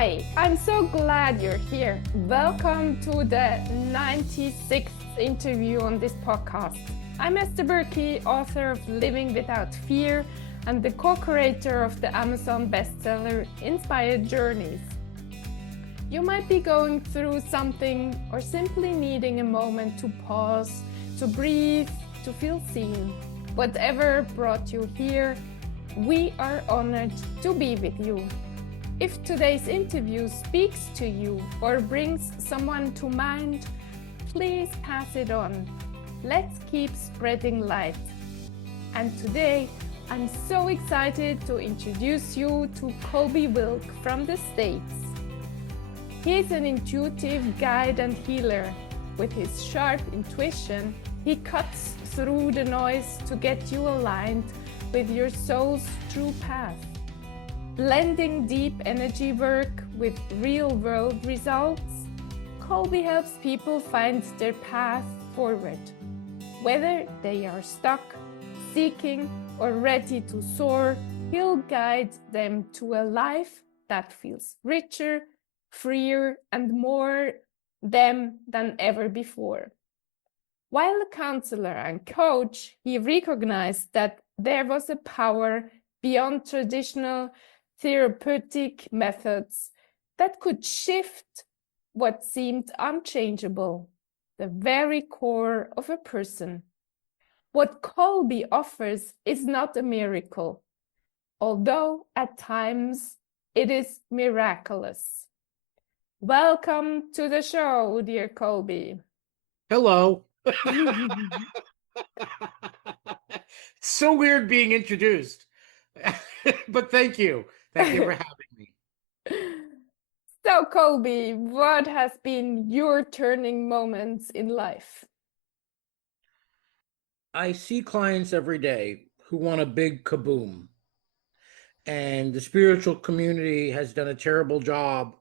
Hi, I'm so glad you're here. Welcome to the 96th interview on this podcast. I'm Esther Buerki, author of Living Without Fear and the co-creator of the Amazon bestseller Inspired Journeys. You might be going through something or simply needing a moment to pause, to breathe, to feel seen. Whatever brought you here, we are honored to be with you. If today's interview speaks to you or brings someone to mind, please pass it on. Let's keep spreading light. And today, I'm so excited to introduce you to Colby Wilk from the States. He's an intuitive guide and healer. With his sharp intuition, he cuts through the noise to get you aligned with your soul's true path. Blending deep energy work with real-world results, Colby helps people find their path forward. Whether they are stuck, seeking, or ready to soar, he'll guide them to a life that feels richer, freer, and more them than ever before. While a counselor and coach, he recognized that there was a power beyond traditional therapeutic methods that could shift what seemed unchangeable, the very core of a person. What Colby offers is not a miracle, although at times it is miraculous. Welcome to the show, dear Colby. Hello. So weird being introduced. But thank you. Thank you for having me. So, Colby, what has been your turning moments in life? I see clients every day who want a big kaboom, and the spiritual community has done a terrible job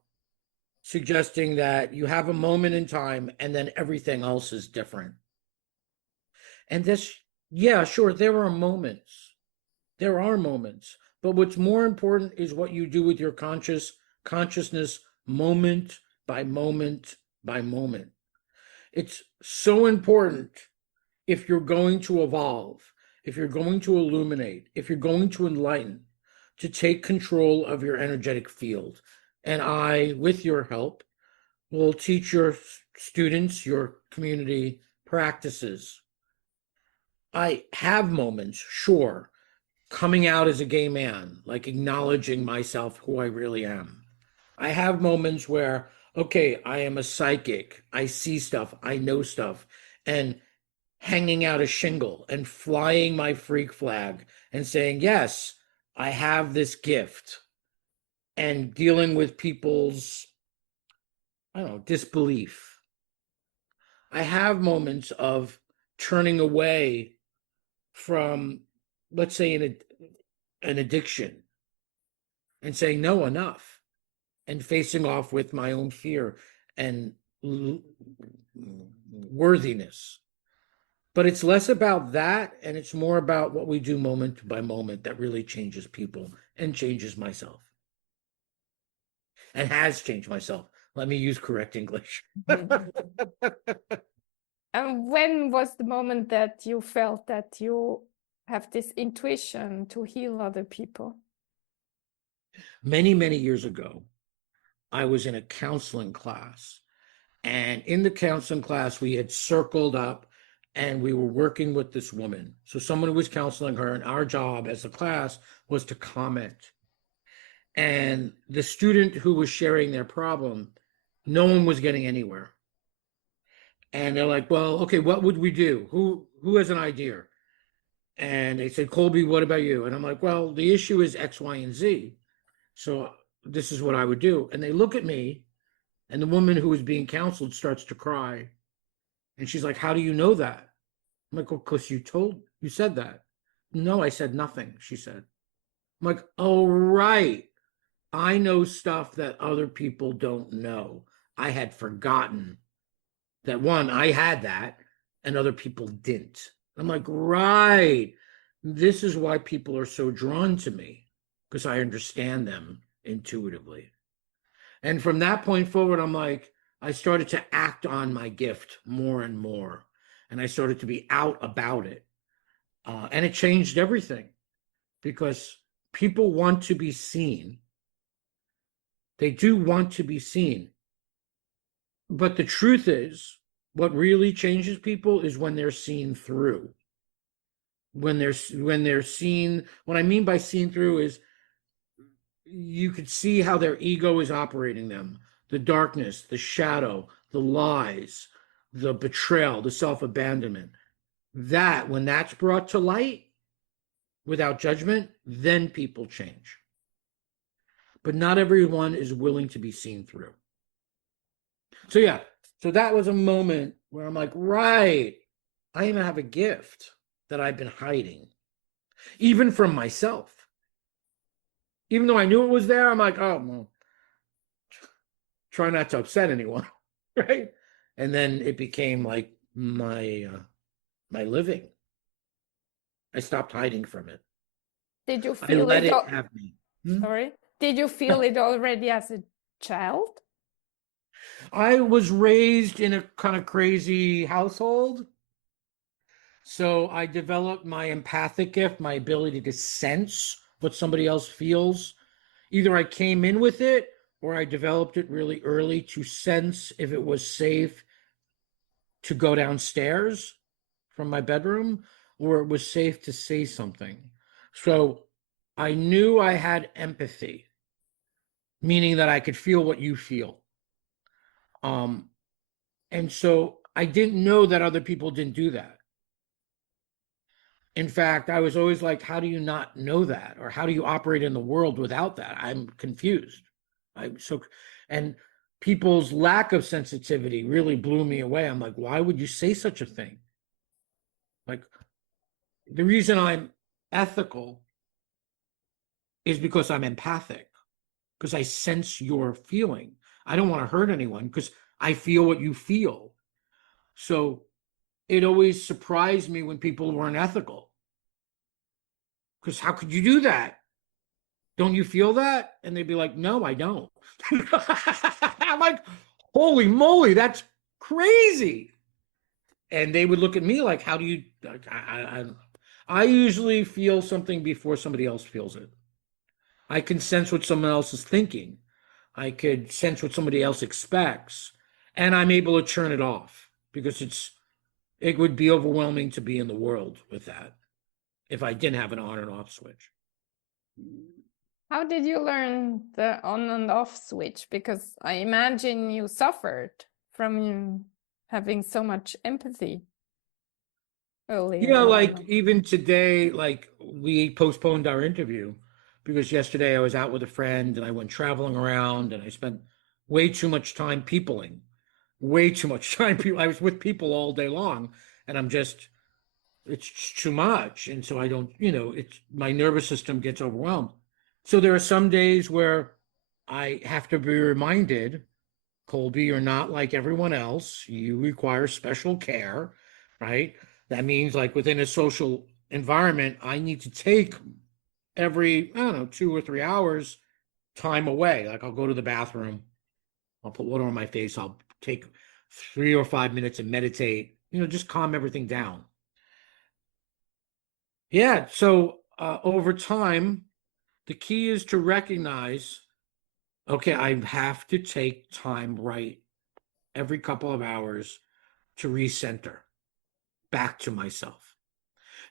suggesting that you have a moment in time and then everything else is different. And this, yeah, sure, there are moments. There are moments. But what's more important is what you do with your consciousness moment by moment by moment. It's so important if you're going to evolve, if you're going to illuminate, if you're going to enlighten, to take control of your energetic field. And I, with your help, will teach your students, your community practices. I have moments, sure, coming out as a gay man, like acknowledging myself, who I really am. I have moments where, okay, I am a psychic. I see stuff. I know stuff. And hanging out a shingle and flying my freak flag and saying, yes, I have this gift, and dealing with people's, I don't know, disbelief. I have moments of turning away from, let's say, an addiction and saying, no, enough, and facing off with my own fear and worthiness. But it's less about that, and it's more about what we do moment by moment that really changes people and changes myself and has changed myself. Let me use correct English. And when was the moment that you felt that you have this intuition to heal other people? Many, many years ago, I was in a counseling class. And in the counseling class, we had circled up and we were working with this woman. So someone was counseling her, and our job as a class was to comment. And the student who was sharing their problem, no one was getting anywhere. And they're like, well, okay, what would we do? Who has an idea? And they said, Colby, what about you? And I'm like, well, the issue is X, Y, and Z. So this is what I would do. And they look at me, and the woman who was being counseled starts to cry. And she's like, how do you know that? I'm like, well, because you said that. No, I said nothing, she said. I'm like, oh, right. I know stuff that other people don't know. I had forgotten that, one, I had that and other people didn't. I'm like, right. This is why people are so drawn to me, because I understand them intuitively. And from that point forward, I'm like, I started to act on my gift more and more. And I started to be out about it. And it changed everything because people want to be seen. They do want to be seen. But the truth is, what really changes people is when they're seen through. When they're seen, what I mean by seen through is you could see how their ego is operating them, the darkness, the shadow, the lies, the betrayal, the self-abandonment. That, when that's brought to light without judgment, then people change. But not everyone is willing to be seen through. So yeah, so that was a moment where I'm like, right, I even have a gift that I've been hiding, even from myself. Even though I knew it was there, I'm like, oh, well, try not to upset anyone, right? And then it became like my living. I stopped hiding from it. Did you I feel let it it all? have me. Hmm? Sorry. Did you feel it already as a child? I was raised in a kind of crazy household. So I developed my empathic gift, my ability to sense what somebody else feels. Either I came in with it or I developed it really early to sense if it was safe to go downstairs from my bedroom or it was safe to say something. So I knew I had empathy, meaning that I could feel what you feel. Um, and so I didn't know that other people didn't do that. In fact, I was always like, how do you not know that? Or how do you operate in the world without that? I'm confused. I'm so, and people's lack of sensitivity really blew me away. I'm like, why would you say such a thing? Like, the reason I'm ethical is because I'm empathic, because I sense your feeling. I don't want to hurt anyone because I feel what you feel. So it always surprised me when people weren't ethical. Because how could you do that? Don't you feel that? And they'd be like, no, I don't. I'm like, holy moly, that's crazy. And they would look at me like, how do you? I usually feel something before somebody else feels it. I can sense what someone else is thinking. I could sense what somebody else expects, and I'm able to turn it off because it would be overwhelming to be in the world with that if I didn't have an on and off switch. How did you learn the on and off switch? Because I imagine you suffered from having so much empathy earlier Yeah, like on. even today, like we postponed our interview because yesterday I was out with a friend and I went traveling around and I spent way too much time peopling, way too much time. I was with people all day long and it's too much. And so I don't, it's my nervous system gets overwhelmed. So there are some days where I have to be reminded, Colby, you're not like everyone else. You require special care, right? That means like within a social environment, I need to take every, I don't know, 2 or 3 hours time away. Like I'll go to the bathroom, I'll put water on my face, I'll take 3 or 5 minutes and meditate, just calm everything down. Yeah. So over time, the key is to recognize, okay, I have to take time right every couple of hours to recenter back to myself.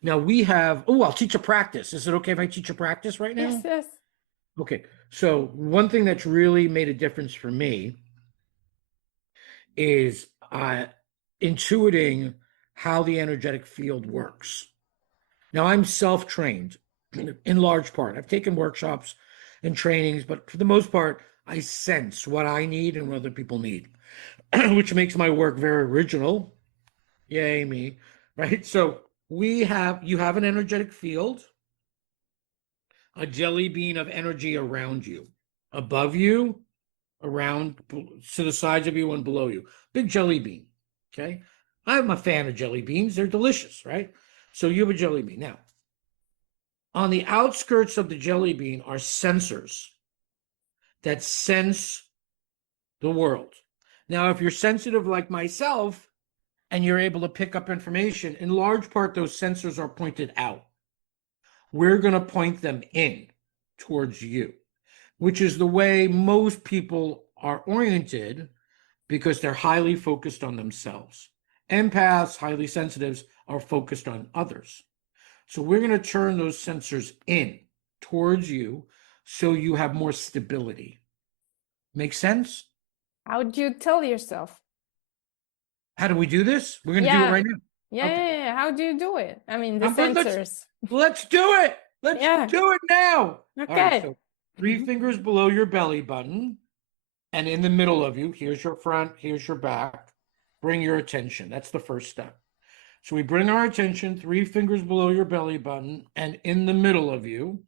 Now I'll teach a practice. Is it okay if I teach a practice right Yes, now? yes. Okay. So one thing that's really made a difference for me is intuiting how the energetic field works. Now I'm self-trained in large part. I've taken workshops and trainings, but for the most part, I sense what I need and what other people need, which makes my work very original. Yay, me. Right? So you have an energetic field, a jelly bean of energy around you, above you, around to the sides of you and below you. Big jelly bean. Okay. I'm a fan of jelly beans. They're delicious, right? So you have a jelly bean. Now, on the outskirts of the jelly bean are sensors that sense the world. Now, if you're sensitive like myself and you're able to pick up information, in large part, those sensors are pointed out. We're going to point them in towards you, which is the way most people are oriented because they're highly focused on themselves. Empaths, highly sensitives, are focused on others. So we're going to turn those sensors in towards you so you have more stability. Make sense? How do you tell yourself? How do we do this? We're going to do it Yeah. right now. Yeah, Okay. yeah, yeah. How do you do it? I mean, the But sensors. let's do it. Let's Yeah. do it now. All right. Okay. So 3 fingers below your belly button and in the middle of you. Here's your front. Here's your back. Bring your attention. That's the first step. So we bring our attention 3 fingers below your belly button and in the middle of you.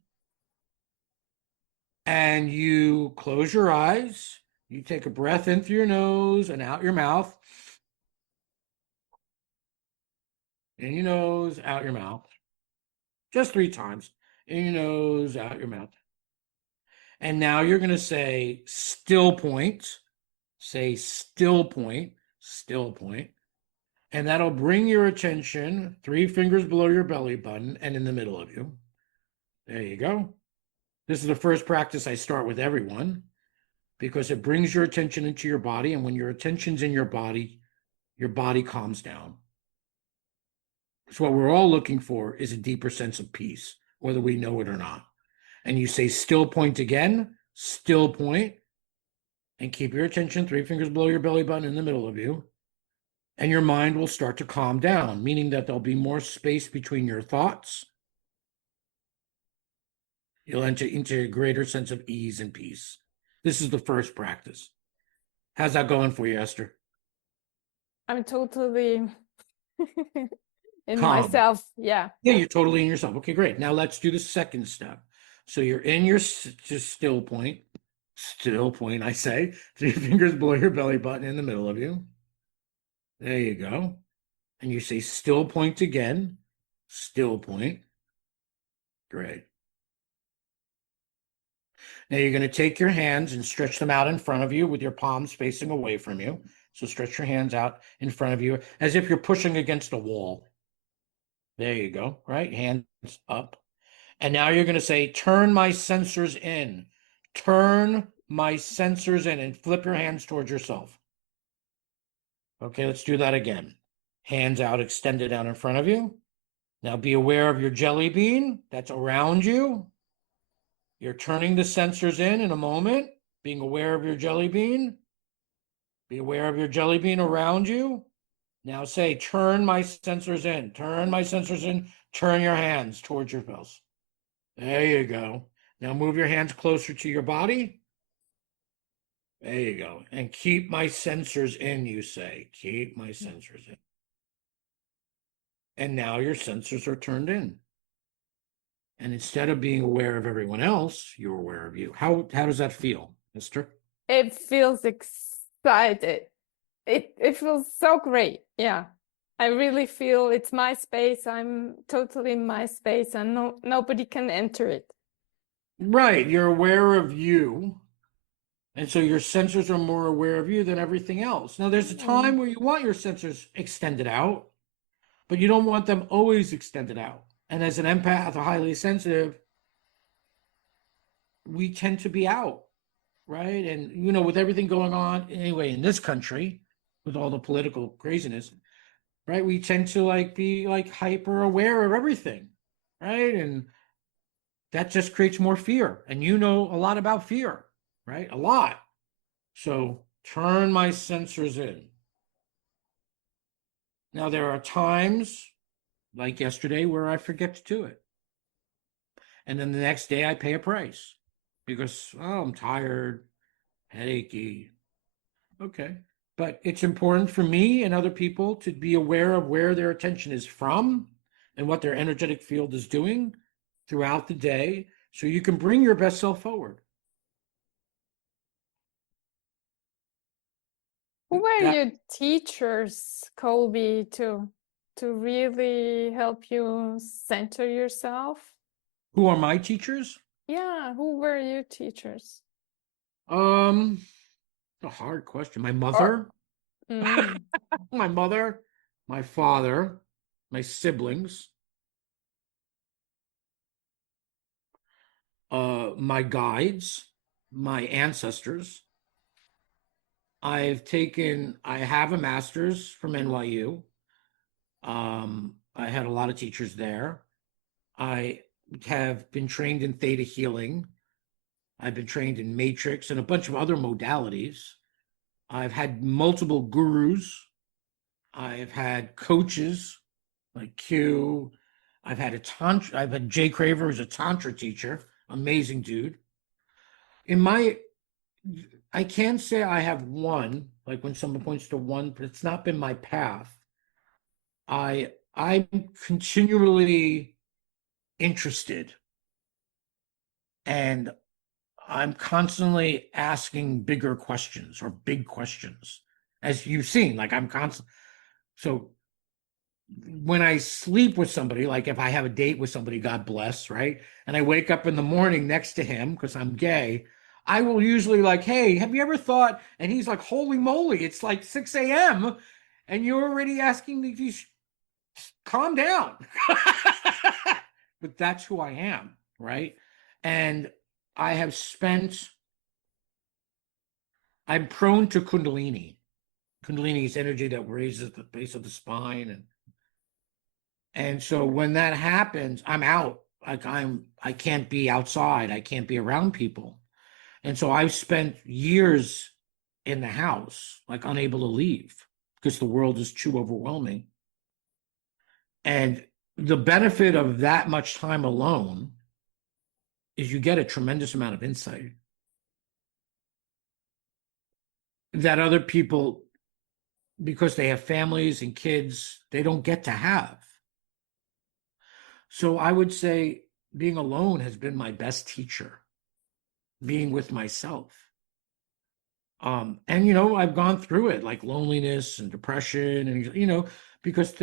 And you close your eyes. You take a breath in through your nose and out your mouth. In your nose, out your mouth. Just 3 times. In your nose, out your mouth. And now you're going to say still point. Say still point, still point. And that'll bring your attention 3 fingers below your belly button and in the middle of you. There you go. This is the first practice I start with everyone because it brings your attention into your body. And when your attention's in your body calms down. So what we're all looking for is a deeper sense of peace, whether we know it or not. And you say still point again, still point, and keep your attention 3 fingers below your belly button in the middle of you. And your mind will start to calm down, meaning that there'll be more space between your thoughts. You'll enter into a greater sense of ease and peace. This is the first practice. How's that going for you, Esther? I'm totally in Calm. myself. Yeah. Yeah, you're totally in yourself. Okay, great. Now let's do the second step. So you're in your just still point, I say, 3 fingers below your belly button in the middle of you. There you go. And you say still point again, still point. Great. Now you're going to take your hands and stretch them out in front of you with your palms facing away from you. So stretch your hands out in front of you as if you're pushing against a wall. There you go, right? Hands up. And now you're going to say, turn my sensors in. Turn my sensors in and flip your hands towards yourself. Okay, let's do that again. Hands out, extended out in front of you. Now be aware of your jelly bean that's around you. You're turning the sensors in a moment, being aware of your jelly bean. Be aware of your jelly bean around you. Now say, turn my sensors in. Turn my sensors in. Turn your hands towards your face. There you go. Now move your hands closer to your body. There you go. And keep my sensors in, you say. Keep my sensors in. And now your sensors are turned in. And instead of being aware of everyone else, you're aware of you. How does that feel, mister? It feels excited. It feels so great. Yeah. I really feel it's my space. I'm totally in my space and nobody can enter it. Right. You're aware of you. And so your sensors are more aware of you than everything else. Now, there's a time where you want your sensors extended out, but you don't want them always extended out. And as an empath or highly sensitive, we tend to be out, right? And, with everything going on anyway in this country, with all the political craziness, right? We tend to be hyper aware of everything, right? And that just creates more fear. And you know a lot about fear, right? A lot. So turn my sensors in. Now, there are times like yesterday where I forget to do it. And then the next day I pay a price because, I'm tired, headachy. Okay. But it's important for me and other people to be aware of where their attention is from and what their energetic field is doing throughout the day so you can bring your best self forward. Who were That your teachers, Colby, to really help you center yourself? Who are my teachers? Yeah, who were your teachers? Um A hard question. My Or mother, mm, my mother, my father, my siblings, my guides, my ancestors. I have a master's from NYU. I had a lot of teachers there. I have been trained in theta healing. I've been trained in matrix and a bunch of other modalities. I've had multiple gurus. I've had coaches like Q. I've had Jay Craver, who's a tantra teacher, amazing dude. In my I can't say I have one, like when someone points to one, but it's not been my path. I'm continually interested, and I'm constantly asking bigger questions or big questions. As you've seen, like I'm constant. So when I sleep with somebody, like if I have a date with somebody, God bless, right? And I wake up in the morning next to him because I'm gay, I will usually like, hey, have you ever thought? And he's like, holy moly, it's like 6 a.m. and you're already asking me to calm down. But that's who I am, right? And I have spent, I'm prone to Kundalini. Kundalini is energy that raises the base of the spine, and so when that happens, I'm out. Like I can't be outside. I can't be around people. And so I've spent years in the house, like unable to leave because the world is too overwhelming. And the benefit of that much time alone is you get a tremendous amount of insight that other people, because they have families and kids, they don't get to have. So I would say being alone has been my best teacher, being with myself. And I've gone through it like loneliness and depression, and because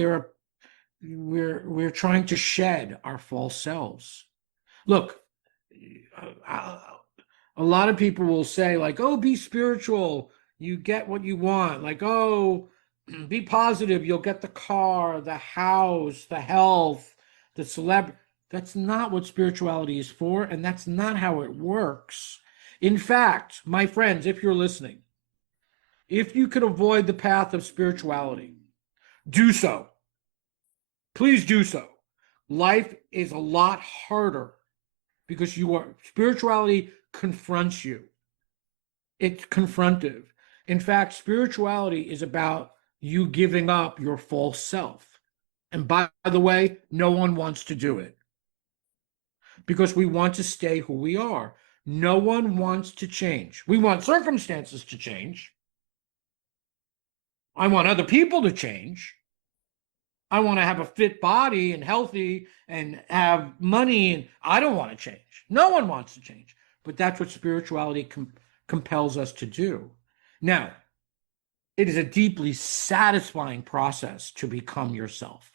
we're trying to shed our false selves. Look, a lot of people will say like, "Oh, be spiritual, you get what you want." Like, "Oh, be positive, you'll get the car, the house, the health, the celeb." That's not what spirituality is for, and that's not how it works. In fact, my friends, if you're listening, if you could avoid the path of spirituality, do so. Please do so. Life is a lot harder because spirituality confronts you. It's confrontive. In fact, spirituality is about you giving up your false self. And by the way, no one wants to do it because we want to stay who we are. No one wants to change. We want circumstances to change. I want other people to change. I want to have a fit body and healthy and have money, and I don't want to change. No one wants to change. But that's what spirituality compels us to do. Now, it is a deeply satisfying process to become yourself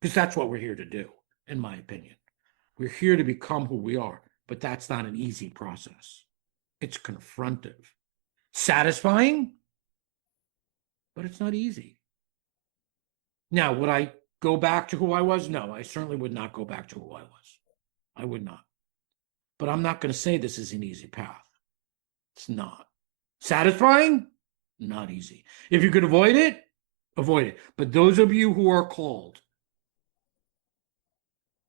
because that's what we're here to do, in my opinion. We're here to become who we are, but that's not an easy process. It's confrontive, satisfying, but it's not easy. Now, would I go back to who I was? No, I certainly would not go back to who I was. I would not. But I'm not going to say this is an easy path. It's not. Satisfying? Not easy. If you could avoid it, avoid it. But those of you who are called,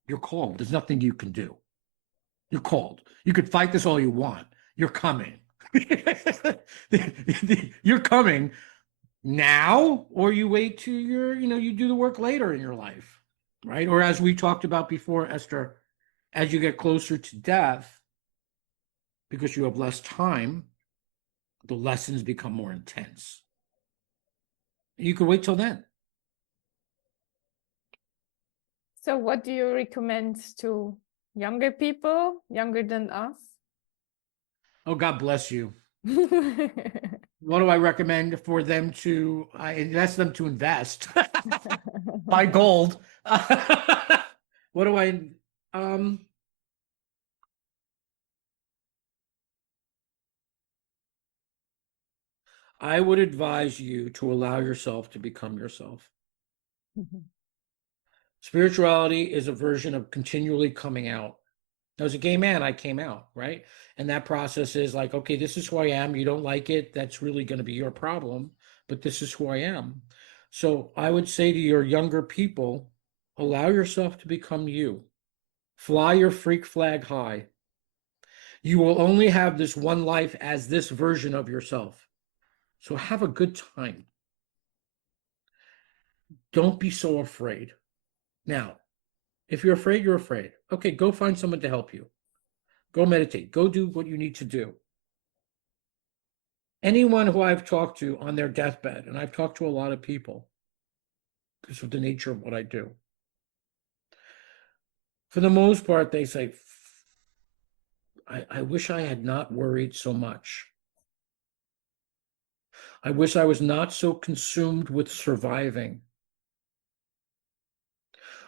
you're called. There's nothing you can do. You're called. You could fight this all you want. You're coming. You're coming now, or you wait till you do the work later in your life, right? Or as we talked about before, Esther, as you get closer to death, because you have less time, the lessons become more intense. You could wait till then. so what do you recommend to younger people, younger than us? Oh, God bless you. What do I recommend for them to? I invest them to invest. Buy gold. What do I? Um, I would advise you to allow yourself to become yourself. Mhm. Spirituality is a version of continually coming out. As a gay man, I came out, right? And that process is like, okay, this is who I am. You don't like it. That's really going to be your problem, but this is who I am. So I would say to your younger people, allow yourself to become you. Fly your freak flag high. You will only have this one life as this version of yourself. So have a good time. Don't be so afraid. Now, if you're afraid, you're afraid. Okay, go find someone to help you. Go meditate. Go do what you need to do. Anyone who I've talked to on their deathbed, and I've talked to a lot of people because of the nature of what I do, for the most part, they say, I wish I had not worried so much. I wish I was not so consumed with surviving.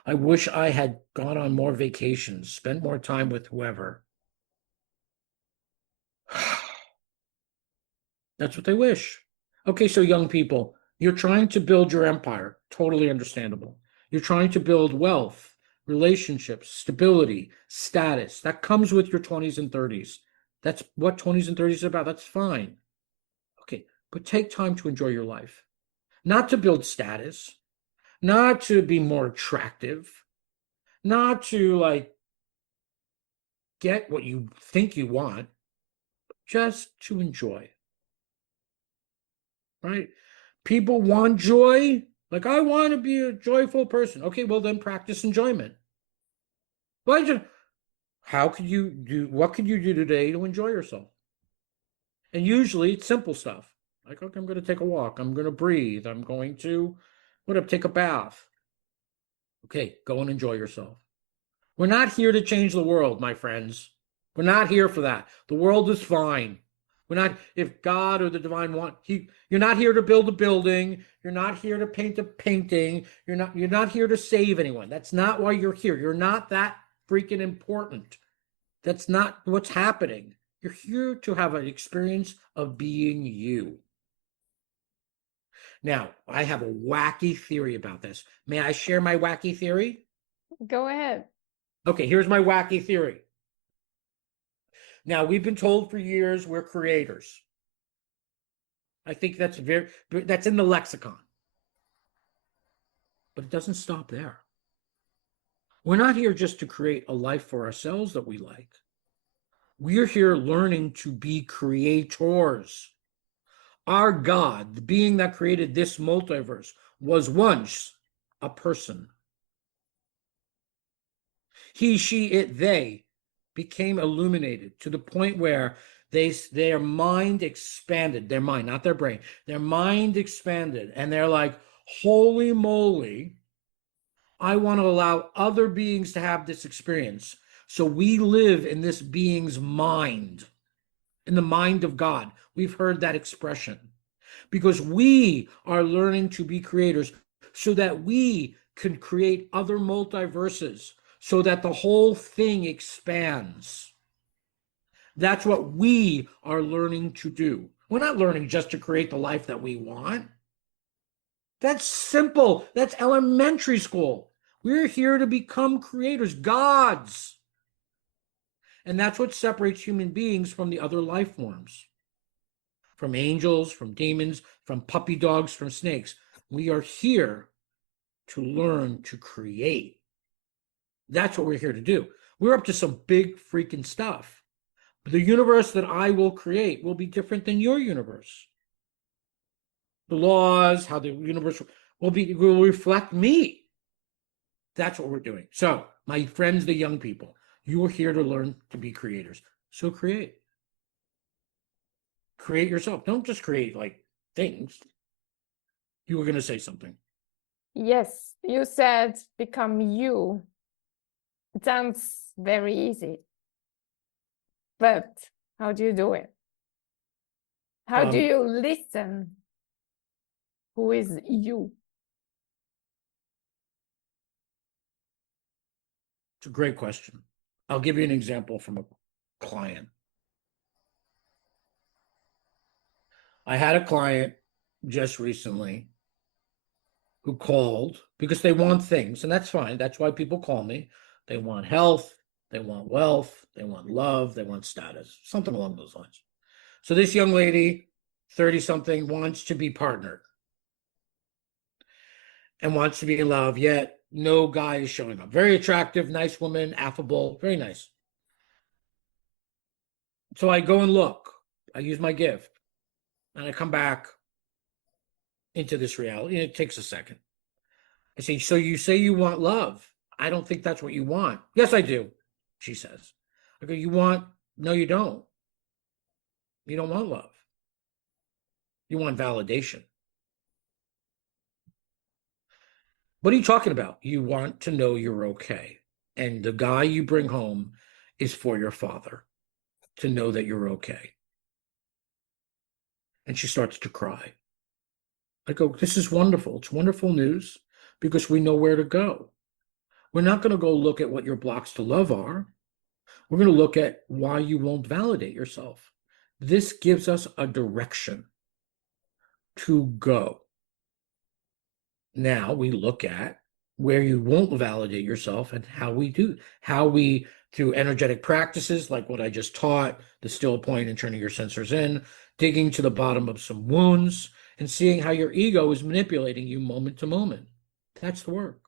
I wish I had gone on more vacations, spent more time with whoever. That's what they wish. Okay, so young people, you're trying to build your empire. Totally understandable. You're trying to build wealth, relationships, stability, status. That comes with your 20s and 30s. That's what 20s and 30s are about. That's fine. Okay, but take time to enjoy your life, not to build status, not to be more attractive, not to like get what you think you want, just to enjoy, right? People want joy. Like, I want to be a joyful person. Okay, well, then practice enjoyment. Why just, how could you do, what could you do today to enjoy yourself? And usually it's simple stuff. Like, okay, I'm going to take a walk. I'm going to breathe. I'm going to, what, take a bath. Okay, go and enjoy yourself. We're not here to change the world, my friends. We're not here for that. The world is fine. We're not, if God or the divine want, you're not here to build a building. You're not here to paint a painting. You're not here to save anyone. That's not why you're here. You're not that freaking important. That's not what's happening. You're here to have an experience of being you. Now, I have a wacky theory about this. May I share my wacky theory? Go ahead. Okay, here's my wacky theory. Now, we've been told for years we're creators. I think that's in the lexicon. But it doesn't stop there. We're not here just to create a life for ourselves that we like. We're here learning to be creators. Our God, the being that created this multiverse, was once a person. He, she, it, they became illuminated to the point where their mind expanded, their mind, not their brain, their mind expanded, and they're like, holy moly, I want to allow other beings to have this experience. So we live in this being's mind, in the mind of God. We've heard that expression because we are learning to be creators so that we can create other multiverses so that the whole thing expands. That's what we are learning to do. We're not learning just to create the life that we want. That's simple. That's elementary school. We're here to become creators, gods. And that's what separates human beings from the other life forms, from angels, from demons, from puppy dogs, from snakes. We are here to learn to create. That's what we're here to do. We're up to some big freaking stuff. But the universe that I will create will be different than your universe. The laws, how the universe will reflect me. That's what we're doing. So, my friends, the young people, you are here to learn to be creators. So create. Create yourself. Don't just create like things. You were going to say something. Yes, you said become you. It sounds very easy, but how do you do it? How do Um, you listen? Who is you? it's a great question. I'll give you an example from a client. I had a client just recently who called because they want things, and that's fine. That's why people call me. They want health, they want wealth, they want love, they want status, something along those lines. So this young lady, 30 something, wants to be partnered and wants to be in love, yet no guy is showing up. Very attractive, nice woman, affable, very nice. So I go and look. I use my gift and I come back into this reality. And it takes a second. I say, so you say you want love. I don't think that's what you want. Yes, I do, she says. I go, you want, no, you don't. You don't want love. You want validation. What are you talking about? You want to know you're okay. And the guy you bring home is for your father to know that you're okay. And she starts to cry. I go, this is wonderful. It's wonderful news because we know where to go. We're not going to go look at what your blocks to love are. We're going to look at why you won't validate yourself. This gives us a direction to go. Now we look at where you won't validate yourself and how we, through energetic practices like what I just taught, the still point and turning your sensors in, digging to the bottom of some wounds and seeing how your ego is manipulating you moment to moment. That's the work.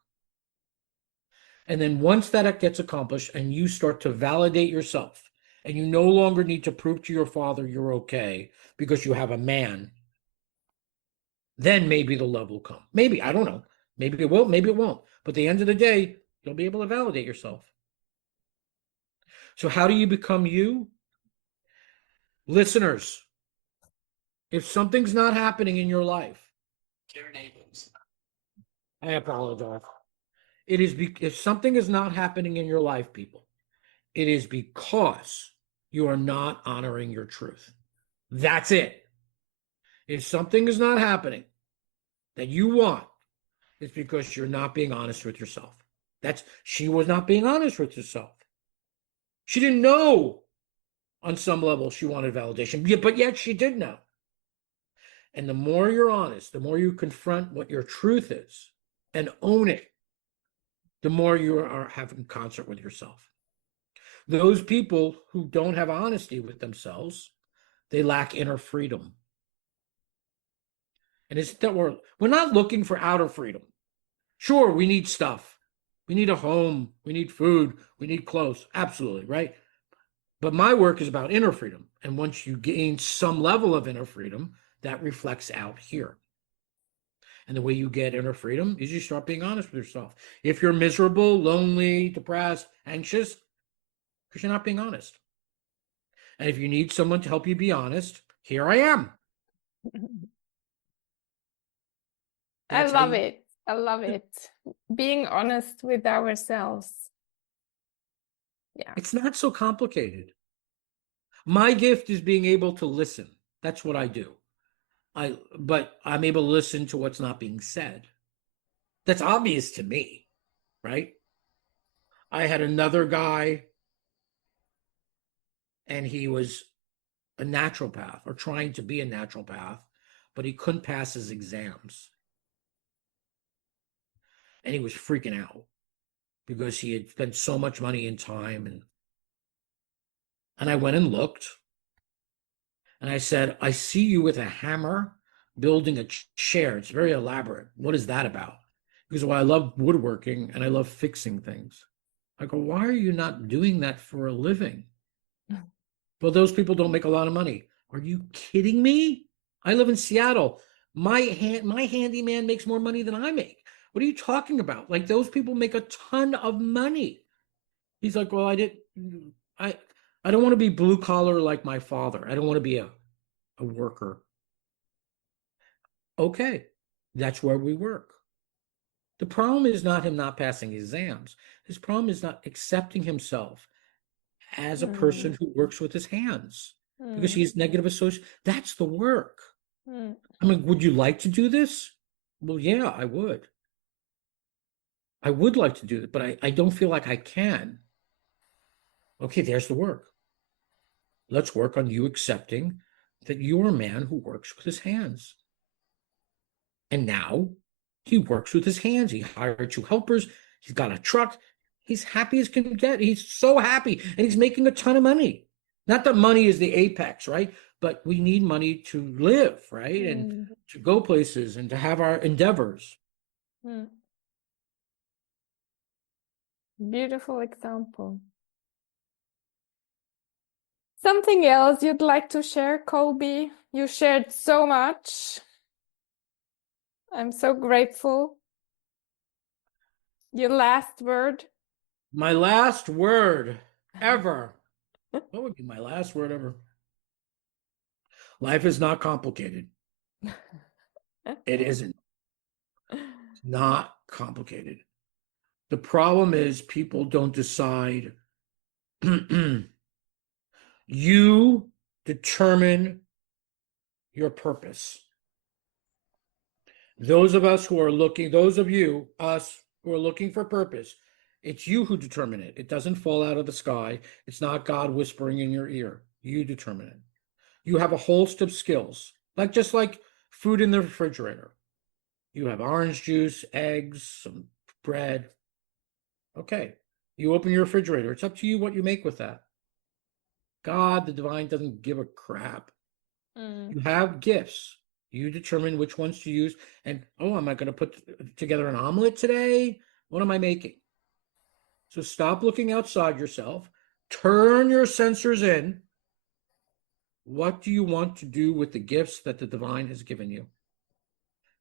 And then once that gets accomplished and you start to validate yourself and you no longer need to prove to your father you're okay because you have a man, then maybe the love will come. Maybe, I don't know. Maybe it will, maybe it won't. But at the end of the day, you'll be able to validate yourself. So how do you become you? Listeners, if something's not happening in your life, I apologize. If something is not happening in your life, people, it is because you are not honoring your truth. That's it. If something is not happening that you want, it's because you're not being honest with yourself. She was not being honest with herself. She didn't know on some level she wanted validation, but yet she did know. And the more you're honest, the more you confront what your truth is and own it, the more you are having concert with yourself. Those people who don't have honesty with themselves, they lack inner freedom. And it's that we're not looking for outer freedom. Sure, we need stuff. We need a home. We need food. We need clothes. Absolutely, right? But my work is about inner freedom. And once you gain some level of inner freedom, that reflects out here. And the way you get inner freedom is you start being honest with yourself. If you're miserable, lonely, depressed, anxious, because you're not being honest. And if you need someone to help you be honest, here I am. I That's how love you. it. I love it. Being honest with ourselves. Yeah. It's not so complicated. My gift is being able to listen. That's what I do. But I'm able to listen to what's not being said. That's obvious to me, right? I had another guy and he was a naturopath or trying to be a naturopath, but he couldn't pass his exams. And he was freaking out because he had spent so much money and time. And I went and looked and I said, I see you with a hammer building a chair. It's very elaborate. What is that about? Because, well, I love woodworking and I love fixing things. I go, why are you not doing that for a living? Well, those people don't make a lot of money. Are you kidding me? I live in Seattle. My handyman makes more money than I make. What are you talking about? Like those people make a ton of money. He's like, well, I I don't want to be blue collar like my father. I don't want to be a worker. Okay, that's where we work. The problem is not him not passing exams. His problem is not accepting himself as a person Mm, who works with his hands because mm, he has negative association. That's the work. mm. I mean, would you like to do this? Well, yeah, I would. I would like to do it, but I don't feel like I can. Okay, there's the work. Let's work on you accepting that you're a man who works with his hands. And now he works with his hands. He hired 2 helpers. He's got a truck. He's happy as can get. He's so happy. And he's making a ton of money. Not that money is the apex, right? But we need money to live, right? And to go places and to have our endeavors. Beautiful example. Something else you'd like to share, Colby? You shared so much. I'm so grateful. Your last word? My last word ever. What would be my last word ever? Life is not complicated. It isn't. It's not complicated. The problem is people don't decide. You determine your purpose. Those of us who are looking, those of you, us, who are looking for purpose, it's you who determine it. It doesn't fall out of the sky. It's not God whispering in your ear. You determine it. You have a host of skills, just like food in the refrigerator. You have orange juice, eggs, some bread. Okay. You open your refrigerator. It's up to you what you make with that. God, the divine, doesn't give a crap. You have gifts. You determine which ones to use. And, am I going to put together an omelet today? What am I making? So stop looking outside yourself. Turn your sensors in. What do you want to do with the gifts that the divine has given you?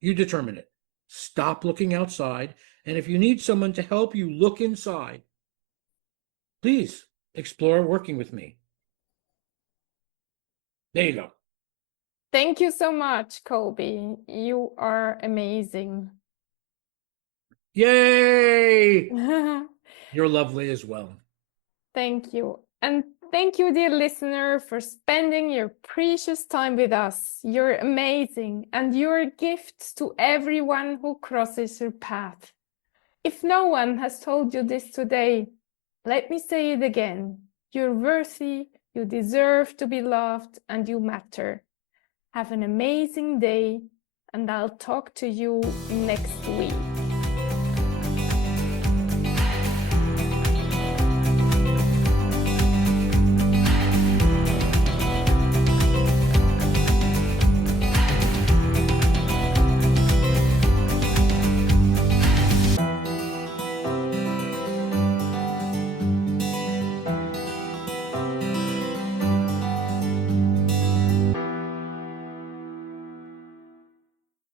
You determine it. Stop looking outside. And if you need someone to help you look inside, please explore working with me. There you go. Thank you so much, Colby. You are amazing. Yay! You're lovely as well. Thank you. And thank you, dear listener, for spending your precious time with us. You're amazing, and you're a gift to everyone who crosses your path. If no one has told you this today, let me say it again. You're worthy, you deserve to be loved, and you matter. Have an amazing day, and I'll talk to you next week.